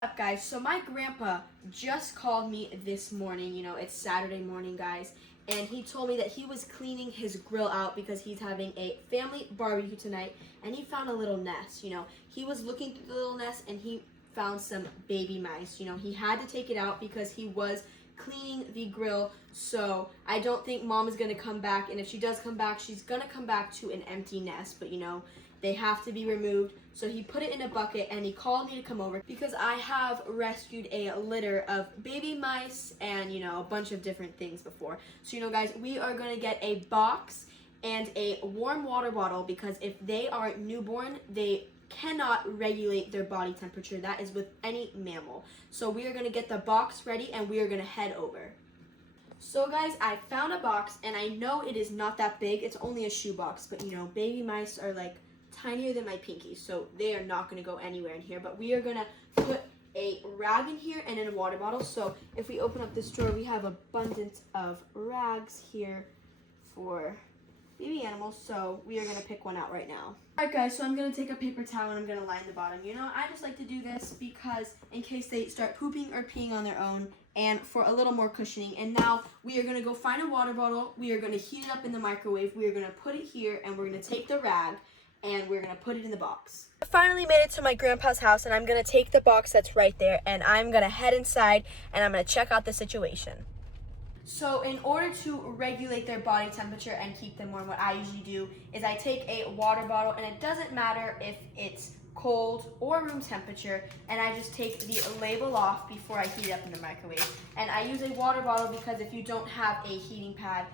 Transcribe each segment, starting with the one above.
Up guys, so my grandpa just called me this morning. It's Saturday morning, guys, and he told me that he was cleaning his grill out because he's having a family barbecue tonight, and he found a little nest. He was looking through the little nest and he found some baby mice. He had to take it out because he was cleaning the grill. So I don't think mom is going to come back, and if she does come back, she's going to come back to an empty nest, but they have to be removed. So he put it in a bucket and he called me to come over because I have rescued a litter of baby mice and a bunch of different things before. So guys, we are going to get a box and a warm water bottle because if they are newborn, they cannot regulate their body temperature. That is with any mammal. So we are going to get the box ready and we are going to head over. So guys, I found a box and I know it is not that big. It's only a shoe box, but baby mice are like tinier than my pinky, so they are not going to go anywhere in here. But we are going to put a rag in here and in a water bottle. So if we open up this drawer, we have abundance of rags here for baby animals, so we are going to pick one out right now. Alright guys, so I'm going to take a paper towel and I'm going to line the bottom. I just like to do this because in case they start pooping or peeing on their own, and for a little more cushioning. And now we are going to go find a water bottle. We are going to heat it up in the microwave. We are going to put it here and we're going to take the rag and we're going to put it in the box. I finally made it to my grandpa's house, and I'm going to take the box that's right there and I'm going to head inside and I'm going to check out the situation. So in order to regulate their body temperature and keep them warm, what I usually do is I take a water bottle, and it doesn't matter if it's cold or room temperature, and I just take the label off before I heat it up in the microwave. And I use a water bottle because if you don't have a heating pad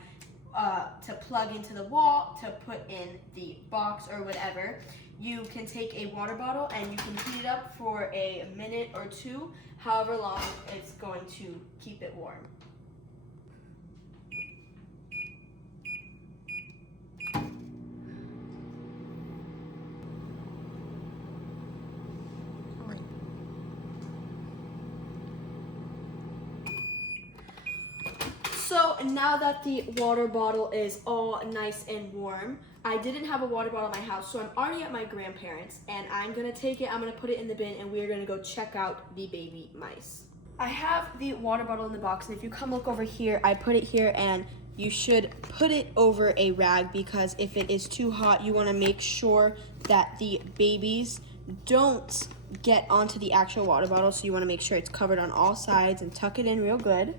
to plug into the wall to put in the box or whatever, you can take a water bottle and you can heat it up for a minute or two, however long it's going to keep it warm. So now that the water bottle is all nice and warm, I didn't have a water bottle in my house, so I'm already at my grandparents', and I'm gonna take it, I'm gonna put it in the bin, and we're gonna go check out the baby mice. I have the water bottle in the box, and if you come look over here, I put it here, and you should put it over a rag because if it is too hot, you wanna make sure that the babies don't get onto the actual water bottle, so you wanna make sure it's covered on all sides and tuck it in real good.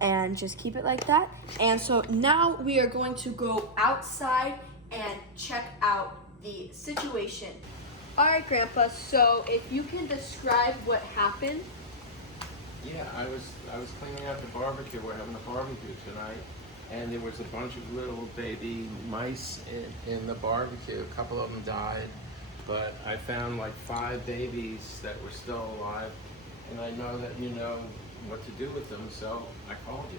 And just keep it like that. And so now we are going to go outside and check out the situation. All right, Grandpa, so if you can describe what happened. Yeah, I was cleaning out the barbecue. We're having a barbecue tonight, and there was a bunch of little baby mice in the barbecue. A couple of them died, but I found like 5 babies that were still alive, and I know that you know what to do with them, so I called you.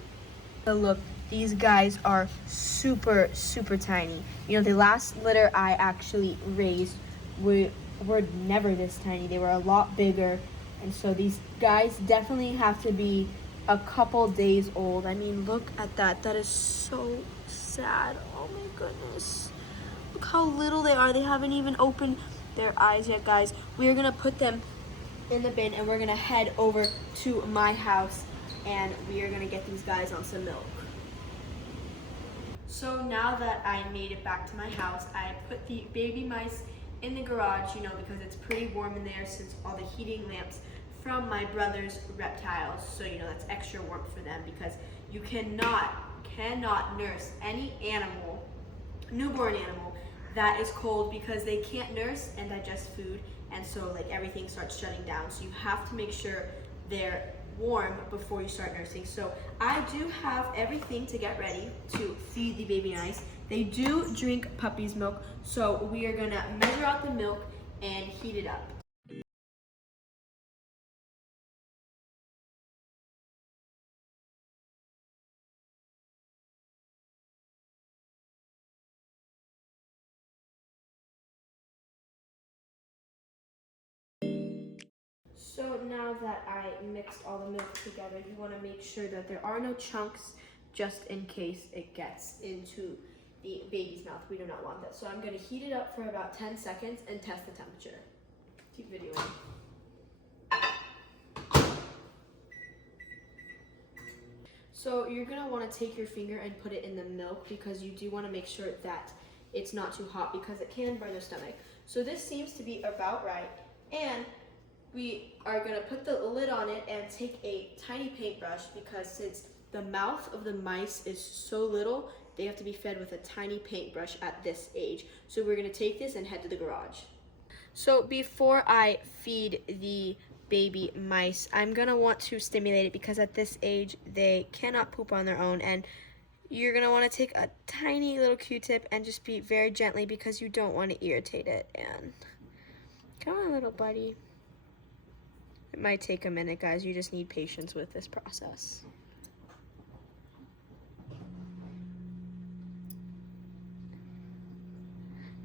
So look, these guys are super, super tiny. The last litter I actually raised were never this tiny. They were a lot bigger, and so these guys definitely have to be a couple days old. I mean, look at that. That is so sad. Oh my goodness. Look how little they are. They haven't even opened their eyes yet, guys. We are gonna put them in the bin and we're gonna head over to my house and we are gonna get these guys on some milk. So now that I made it back to my house, I put the baby mice in the garage, because it's pretty warm in there since all the heating lamps from my brother's reptiles. So that's extra warmth for them because you cannot nurse any animal, newborn animal, that is cold because they can't nurse and digest food, and so everything starts shutting down. So you have to make sure they're warm before you start nursing. So I do have everything to get ready to feed the baby mice. They do drink puppy's milk, so we are gonna measure out the milk and heat it up. So now that I mixed all the milk together, you want to make sure that there are no chunks just in case it gets into the baby's mouth. We do not want that. So I'm going to heat it up for about 10 seconds and test the temperature. Keep videoing. So you're gonna want to take your finger and put it in the milk because you do want to make sure that it's not too hot because it can burn the stomach. So this seems to be about right. And we are gonna put the lid on it and take a tiny paintbrush because since the mouth of the mice is so little, they have to be fed with a tiny paintbrush at this age. So we're gonna take this and head to the garage. So before I feed the baby mice, I'm gonna want to stimulate it because at this age they cannot poop on their own, and you're gonna want to take a tiny little Q-tip and just be very gently because you don't want to irritate it. And come on, little buddy. It might take a minute, guys. You just need patience with this process.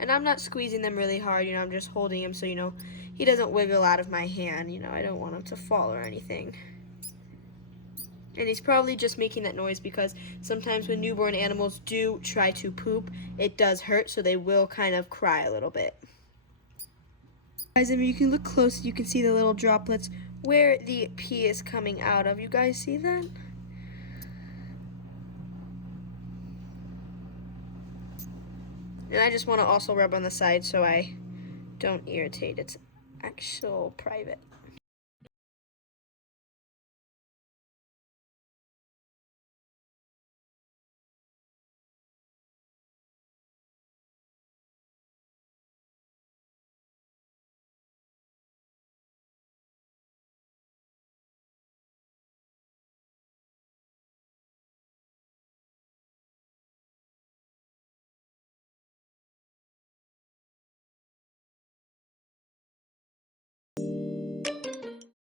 And I'm not squeezing them really hard, I'm just holding him so, he doesn't wiggle out of my hand. I don't want him to fall or anything. And he's probably just making that noise because sometimes when newborn animals do try to poop, it does hurt, so they will kind of cry a little bit. Guys, you can look close, you can see the little droplets where the pee is coming out of. You guys see that? And I just want to also rub on the side so I don't irritate its actual private.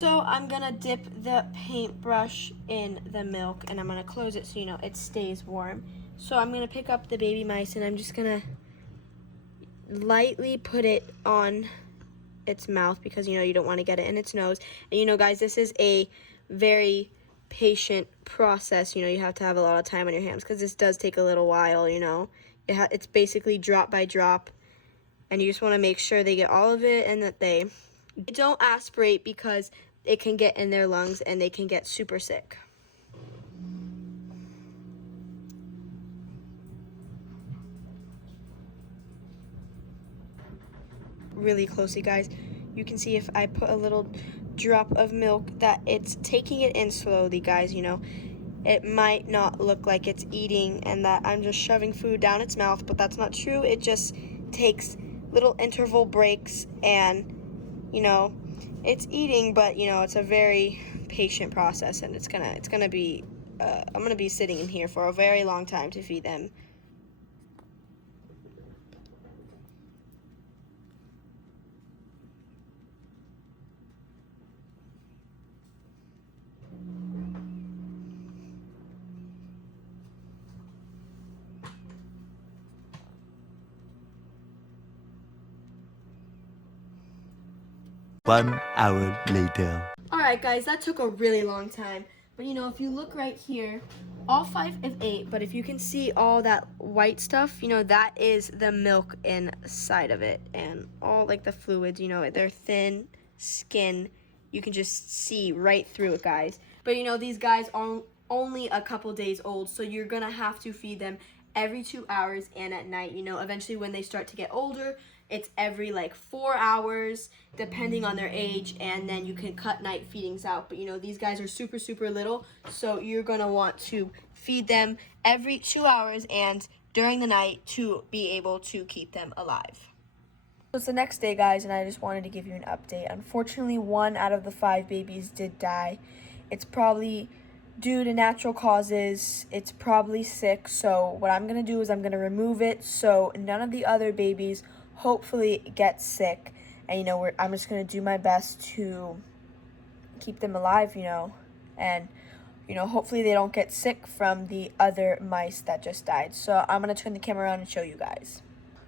So I'm gonna dip the paintbrush in the milk and I'm gonna close it so it stays warm. So I'm gonna pick up the baby mice and I'm just gonna lightly put it on its mouth because you don't want to get it in its nose. And guys, this is a very patient process. You have to have a lot of time on your hands because this does take a little while. It's basically drop by drop, and you just want to make sure they get all of it and that they don't aspirate because it can get in their lungs and they can get super sick. Really closely, guys, you can see if I put a little drop of milk that it's taking it in slowly, guys. It might not look like it's eating and that I'm just shoving food down its mouth, but that's not true. It just takes little interval breaks and it's eating, but it's a very patient process, and it's gonna be I'm gonna be sitting in here for a very long time to feed them. One hour later. Alright guys, that took a really long time. But if you look right here, all 5 have ate, but if you can see all that white stuff, that is the milk inside of it. And all like the fluids, their thin skin, you can just see right through it, guys. But these guys are only a couple days old, so you're gonna have to feed them every 2 hours and at night. Eventually when they start to get older, it's every 4 hours depending on their age, and then you can cut night feedings out. But these guys are super, super little, so you're gonna want to feed them every 2 hours and during the night to be able to keep them alive. So it's the next day, guys, and I just wanted to give you an update. Unfortunately, 1 out of the 5 babies did die. It's probably due to natural causes. It's probably sick, so what I'm gonna do is I'm gonna remove it so none of the other babies hopefully get sick. And I'm just gonna do my best to keep them alive, and hopefully they don't get sick from the other mice that just died. So I'm gonna turn the camera around and show you guys.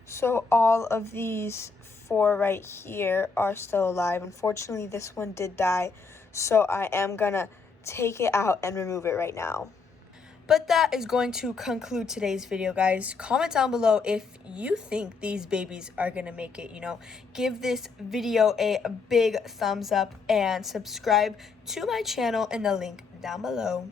So all of these 4 right here are still alive. Unfortunately, this one did die, so I am gonna take it out and remove it right now. But that is going to conclude today's video, guys. Comment down below if you think these babies are going to make it, Give this video a big thumbs up and subscribe to my channel in the link down below.